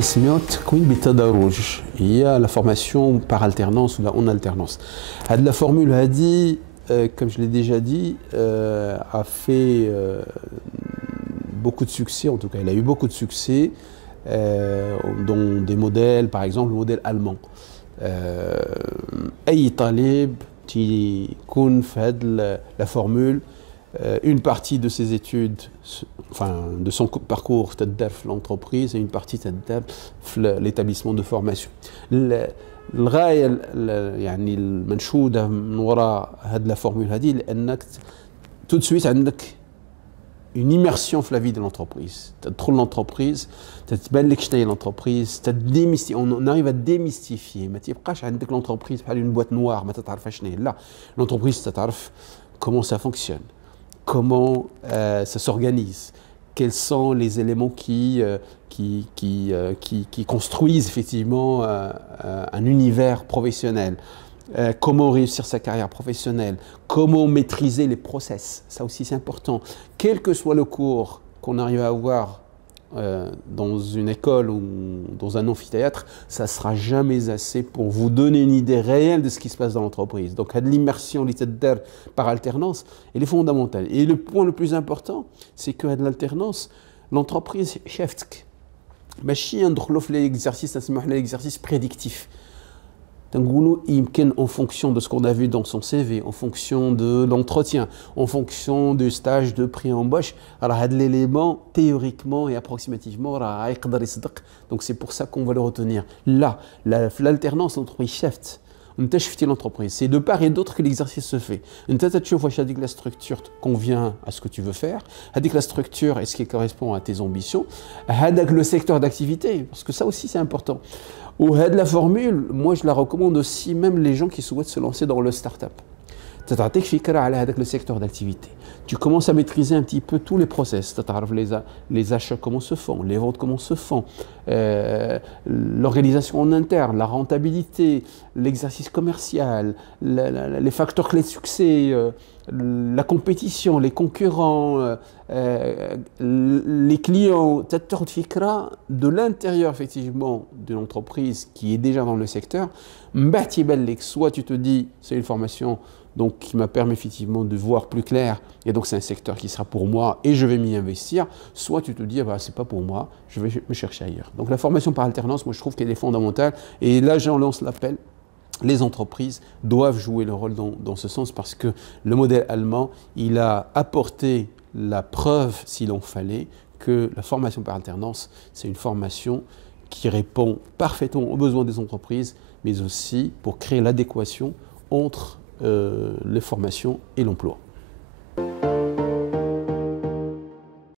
تسميات تكوين بالتدرج هي la formation par alternance ou en alternance. La formule هذه comme je l'ai déjà dit a fait beaucoup de succès, en tout cas elle a eu beaucoup de succès dans des modèles, par exemple le modèle allemand. أي طالب تيكون في هذه la formule une partie de ses études, enfin de son parcours تدار في l'entreprise et une partie تدار في l'établissement de formation. الغاية يعني المنشودة من وراء هذه la formule هذه لأنك tout de suite عندك une immersion في la vie de l'entreprise. تدخل l'entreprise, تتبان لك شنو هي l'entreprise, on arrive à démystifier. ما تبقاش عندك l'entreprise بحال une boîte noire ما تعرفها شنو هي. لا, l'entreprise تعرف comment ça fonctionne, comment ça s'organise, quels sont les éléments qui construisent effectivement un univers professionnel, comment réussir sa carrière professionnelle, comment maîtriser les process, ça aussi c'est important. Quel que soit le cours qu'on arrive à avoir dans une école ou dans un amphithéâtre, ça ne sera jamais assez pour vous donner une idée réelle de ce qui se passe dans l'entreprise. Donc l'immersion par alternance, elle est fondamentale. Et le point le plus important, c'est que l'alternance, l'entreprise cheftek, ماشي ندخلوا في l'exercice نسموه l'exercice prédictif. En fonction de ce qu'on a vu dans son CV, en fonction de l'entretien, en fonction du stage de pré-embauche, l'élément théoriquement et approximativement, donc c'est pour ça qu'on va le retenir. Là, l'alternance entre chefs, l'entreprise, c'est de part et d'autre que l'exercice se fait. La structure convient à ce que tu veux faire, la structure est ce qui correspond à tes ambitions, le secteur d'activité, parce que ça aussi c'est important. Ou la formule, moi je la recommande aussi même les gens qui souhaitent se lancer dans le start-up. Tu as le secteur d'activité. Tu commences à maîtriser un petit peu tous les process. Tu as les achats comment se font, les ventes comment se font, l'organisation en interne, la rentabilité, l'exercice commercial, les facteurs clés de succès, la compétition, les concurrents, les clients. Tu as de l'intérieur effectivement d'une entreprise qui est déjà dans le secteur. Soit tu te dis c'est une formation donc qui m'a permis effectivement de voir plus clair et donc c'est un secteur qui sera pour moi et je vais m'y investir, soit tu te dis bah, c'est pas pour moi, je vais me chercher ailleurs. Donc la formation par alternance, moi je trouve qu'elle est fondamentale et là j'en lance l'appel. Les entreprises doivent jouer le rôle dans ce sens parce que le modèle allemand, il a apporté la preuve, s'il en fallait, que la formation par alternance, c'est une formation qui répond parfaitement aux besoins des entreprises, mais aussi pour créer l'adéquation entre les formations et l'emploi.